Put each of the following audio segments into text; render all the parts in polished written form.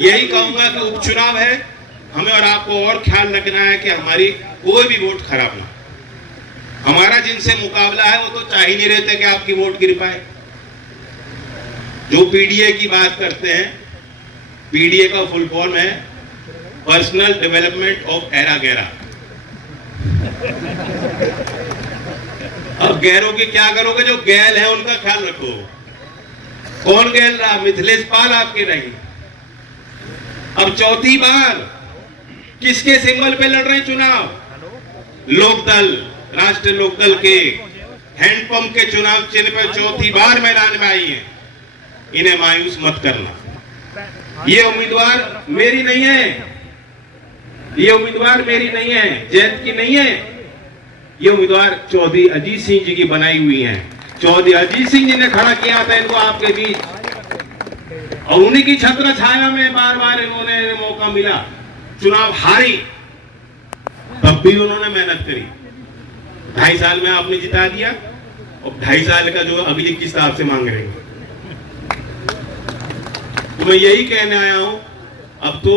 यही कहूंगा कि उपचुनाव है, हमें और आपको और ख्याल रखना है कि हमारी कोई भी वोट खराब ना। हमारा जिनसे मुकाबला है वो तो चाह ही नहीं रहते कि आपकी वोट गिर पाए। जो पीडीए की बात करते हैं, पीडीए का फुल फॉर्म है पर्सनल डेवलपमेंट ऑफ एरा गैरा। अब गैरों की क्या करोगे? जो गैल है उनका ख्याल रखो। कौन गैल रहा? मिथिलेश पाल आपके नहीं। अब चौथी बार किसके सिंबल पे लड़ रहे हैं चुनाव? लोकदल, राष्ट्रीय लोकदल के हैंडपंप के चुनाव चिन्ह पर चौथी बार मैदान में आई है। इन्हें मायूस मत करना। ये उम्मीदवार मेरी नहीं है, ये उम्मीदवार मेरी नहीं है, जैत की नहीं है। ये उम्मीदवार चौधरी अजीत सिंह जी की बनाई हुई है। चौधरी अजीत सिंह जी ने खड़ा किया था इनको आपके बीच, और उन्हीं की छत्र छाया में बार बार इन्होंने मौका मिला। चुनाव हारी, तब भी उन्होंने मेहनत करी। 2.5 साल में आपने जिता दिया, और 2.5 साल का जो अगली किस्त आपसे मांग रहे हैं। तो मैं यही कहने आया हूं, अब तो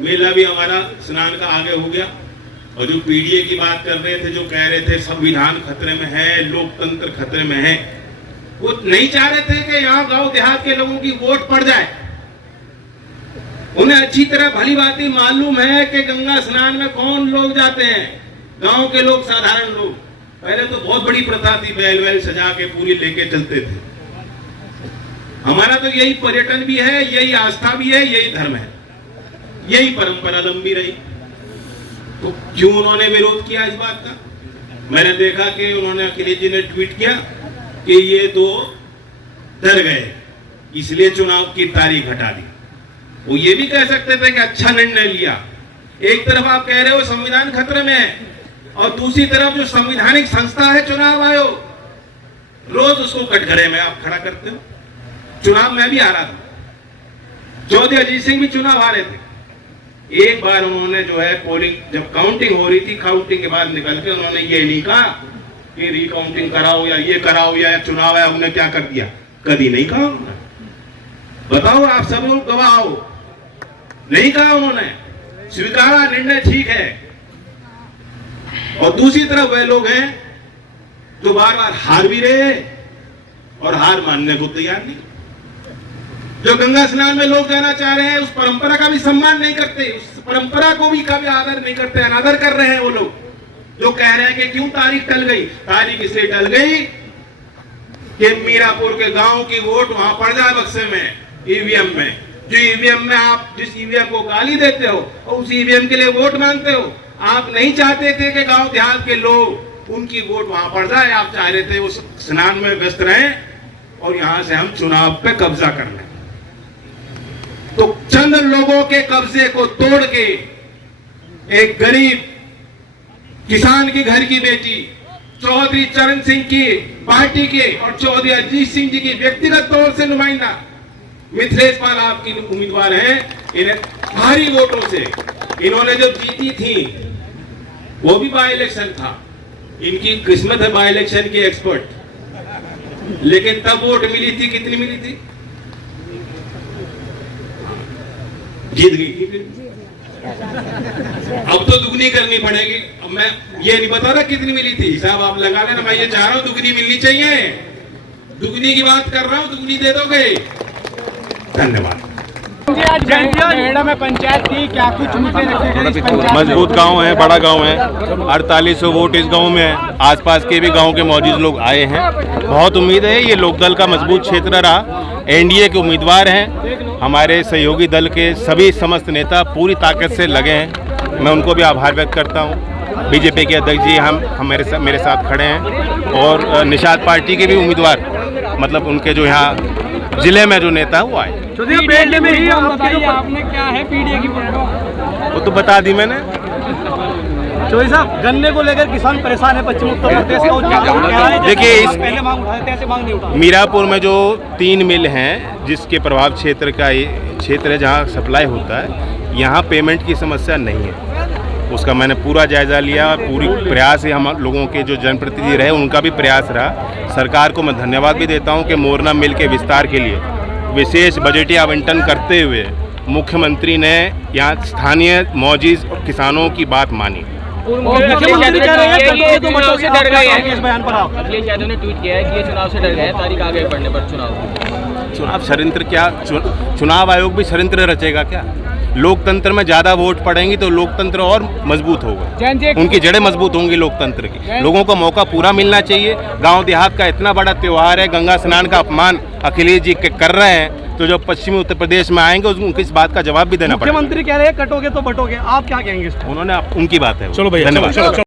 मेला भी हमारा स्नान का आगे हो गया। और जो पीडीए की बात कर रहे थे, जो कह रहे थे संविधान खतरे में है, लोकतंत्र खतरे में है, वो नहीं चाह रहे थे कि यहाँ गांव देहात के लोगों की वोट पड़ जाए। उन्हें अच्छी तरह भली भांति मालूम है कि गंगा स्नान में कौन लोग जाते हैं, गांव के लोग, साधारण लोग। पहले तो बहुत बड़ी प्रथा थी, बैल वैल सजा के पूरी लेके चलते थे। हमारा तो यही पर्यटन भी है, यही आस्था भी है, यही धर्म है, यही परंपरा लंबी रही। तो क्यों उन्होंने विरोध किया इस बात का? मैंने देखा कि उन्होंने, अखिलेश जी ने ट्वीट किया कि ये तो डर गए, इसलिए चुनाव की तारीख हटा दी। वो ये भी कह सकते थे कि अच्छा निर्णय लिया। एक तरफ आप कह रहे हो संविधान खतरे में है, और दूसरी तरफ जो संवैधानिक संस्था है चुनाव आयोग, रोज उसको कटघरे में आप खड़ा करते हो। चुनाव में भी हारा था, चौधरी अजीत सिंह भी चुनाव हारे थे। एक बार उन्होंने जो है पोलिंग, जब काउंटिंग हो रही थी, काउंटिंग के बाद निकल के उन्होंने ये नहीं कहा कि रिकाउंटिंग कराओ या ये कराओ या चुनाव है हमने क्या कर दिया, कभी नहीं कहा उन्होंने। बताओ, आप सब लोग गवाह हो, नहीं कहा उन्होंने, स्वीकारा निर्णय ठीक है। और दूसरी तरफ वे लोग हैं जो बार बार हार भी रहे और हार मानने को तैयार नहीं। जो गंगा स्नान में लोग जाना चाह रहे हैं, उस परंपरा का भी सम्मान नहीं करते, उस परंपरा को भी कभी आदर नहीं करते, अनादर कर रहे हैं वो लोग जो कह रहे हैं कि क्यों तारीख टल गई। तारीख इसलिए टल गई कि मीरापुर के गांव की वोट वहां पड़ जाए बक्से में, ईवीएम में। जो ईवीएम में आप जिस ईवीएम को गाली देते हो और उस ईवीएम के लिए वोट मांगते हो, आप नहीं चाहते थे कि गांव देहात के लोग, उनकी वोट वहां पड़ जाए। आप चाह रहे थे वो स्नान में व्यस्त रहें और यहां से हम चुनाव पे कब्जा कर लें। तो चंद लोगों के कब्जे को तोड़ के एक गरीब किसान के घर की बेटी, चौधरी चरण सिंह की पार्टी के और चौधरी अजीत सिंह जी की व्यक्तिगत तौर से नुमाइंदा मिथिलेश पाल आपकी उम्मीदवार हैं। इन्हें भारी वोटों से इन्होंने जो जीती थी, वो भी बाय इलेक्शन था। इनकी किस्मत है बाय इलेक्शन की एक्सपर्ट। लेकिन तब वोट मिली थी, कितनी मिली थी? जीत गई थी फिर। अब तो दुगनी करनी पड़ेगी। अब मैं ये नहीं बता रहा कितनी मिली थी, हिसाब आप लगा लेना। मैं ये चाह रहा हूं दुगनी मिलनी चाहिए, दुगनी की बात कर रहा हूं, दुगनी दे दोगे? धन्यवाद। में पंचायत थी, क्या कुछ मजबूत गांव है, बड़ा गांव है, 4800 वोट इस गांव में है। आसपास के भी गांव के मौजूद लोग आए हैं। बहुत उम्मीद है ये लोकदल का मजबूत क्षेत्र रहा। एनडीए के उम्मीदवार हैं, हमारे सहयोगी दल के सभी समस्त नेता पूरी ताकत से लगे हैं। मैं उनको भी आभार व्यक्त करता हूं। बीजेपी के अध्यक्ष जी हम मेरे साथ खड़े हैं, और निषाद पार्टी के भी उम्मीदवार, मतलब उनके जो यहाँ जिले में जो नेता है वो आए। पीडीए में ही आपने क्या है पीडीए की वो तो बता दी मैंने। चौधरी साहब, गन्ने को लेकर किसान परेशान है पश्चिम उत्तर प्रदेश का। देखिए, इस पहले मांग उठाए थे, ऐसे मांग नहीं उठा। मीरापुर में जो 3 मिल हैं, जिसके प्रभाव क्षेत्र का ये क्षेत्र है जहाँ सप्लाई होता है, यहाँ पेमेंट की समस्या नहीं है। उसका मैंने पूरा जायजा लिया। पूरी प्रयास है हम लोगों के जो जनप्रतिनिधि रहे, उनका भी प्रयास रहा। सरकार को मैं धन्यवाद भी देता हूँ कि मोरना मिल के विस्तार के लिए विशेष बजटीय आवंटन करते हुए मुख्यमंत्री ने यहाँ स्थानीय मौजूद किसानों की बात मानी। मुख्यमंत्री कह रहे हैं कटोगे तो बटोगे, डर गए हैं इस बयान पर आप? अखिलेश यादव ने ट्वीट किया है कि ये चुनाव से डर गए हैं, तारीख आगे बढ़ने पर चुनाव षड्यंत्र क्या, चुनाव आयोग भी षड्यंत्र रचेगा क्या? लोकतंत्र में ज़्यादा वोट पड़ेंगी तो लोकतंत्र और मजबूत होगा, उनकी जड़ें मजबूत होंगी लोकतंत्र की। लोगों को मौका पूरा मिलना चाहिए। गांव देहात का इतना बड़ा त्यौहार है, गंगा स्नान का अपमान अखिलेश जी कर रहे हैं, तो जो पश्चिमी उत्तर प्रदेश में आएंगे उनको इस बात का जवाब भी देना पड़ेगा। मुख्यमंत्री कह रहे हैं कटोगे तो बटोगे, आप क्या कहेंगे इस पर? उन्होंने उनकी बात है। चलो भैया, धन्यवाद। चलो।